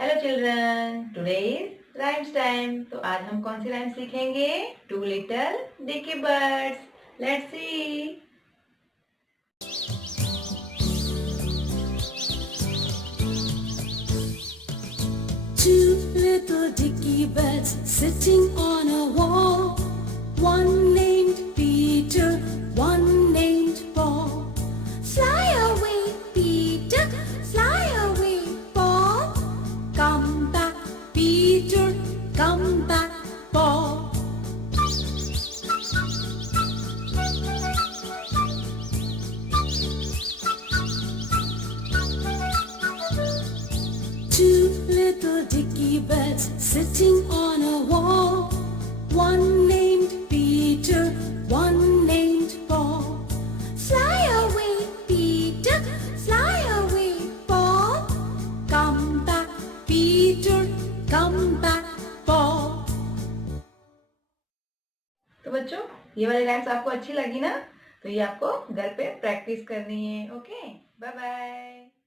Hello children, today is rhymes time. तो आज हम कौन सी राइम सीखेंगे? Two little dicky birds. Let's see. Two little dicky birds sitting on a wall. One named Peter, one named Paul. Fly away, Peter, fly away, Paul. Come back, Peter, come back, Paul. Two little dicky birds sitting on a wall. One named Peter, one named Paul. Fly away, Peter, fly away, Paul. Come back, Peter, come back, Paul. तो बच्चों, ये वाली rhymes आपको अच्छी लगी ना? तो ये आपको घर पे प्रैक्टिस करनी है। Okay, bye bye.